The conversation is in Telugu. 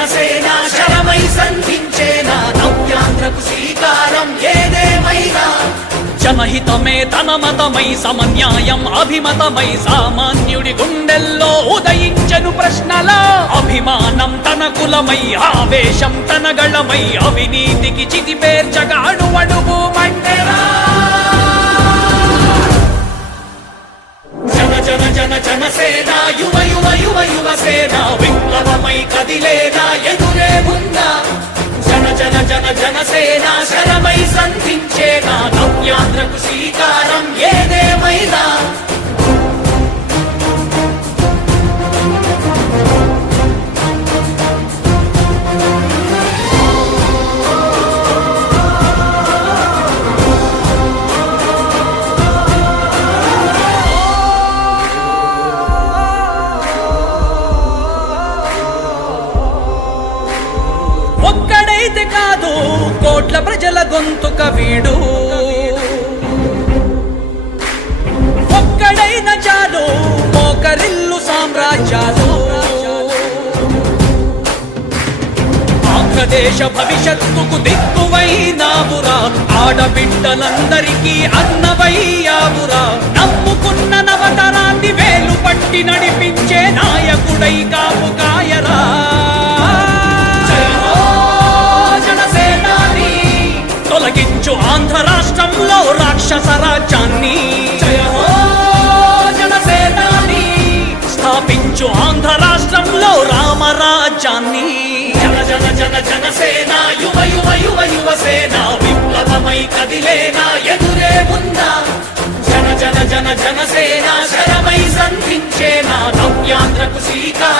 జనసేన శరమై సంధించేనా నవ్యాంధ్రకు శ్రీకారం ఏదేమైనా జనహితమే తన మతమై సమన్యాయం అభిమతమై సామాన్యుడి గుండెల్లో ఉదయించెను ప్రశ్నల అభిమానం తన కులమై ఆవేశం తన గళమై అవినీతికి చితి పేర్చగా అడువడుగు మంటెరా జన జన జన జనసేన యువ యువ యువ యువసేన విప్లవమై కదిలేనా ఎదురే ఉందా జన జన జన జనసేన శరమై సంధించేనా నవ్యాంధ్రకు శ్రీకారం ఏదేమైనా ఒక్కడైతే కాదు కోట్ల ప్రజల గొంతుక వీడు ఒక్కడైన చాలు మోకరిల్లు సామ్రాజ్యాలు ఆంధ్రదేశ భవిష్యత్తుకు దిక్కువైనావురా ఆడబిడ్డలందరికీ అన్నవయ్యావురా నమ్ముకున్న నవతరాన్ని వేలు పట్టి నడిపించే నాయకుడై కాపు కాయరా తొలగించు ఆంధ్ర రాష్ట్రంలో రాక్షస రాజ్యాన్ని జయ హో జనసేనాని స్థాపించు ఆంధ్ర రాష్ట్రంలో రామరాజ్యాన్ని జన జన జన జనసేన యువ యువ యువ యువసేన విప్లవమై కదిలేనా ఎదురే ఉందా జన జన జన జనసేన శరమై సంధించేనా నవ్యాంధ్రకు శ్రీకారం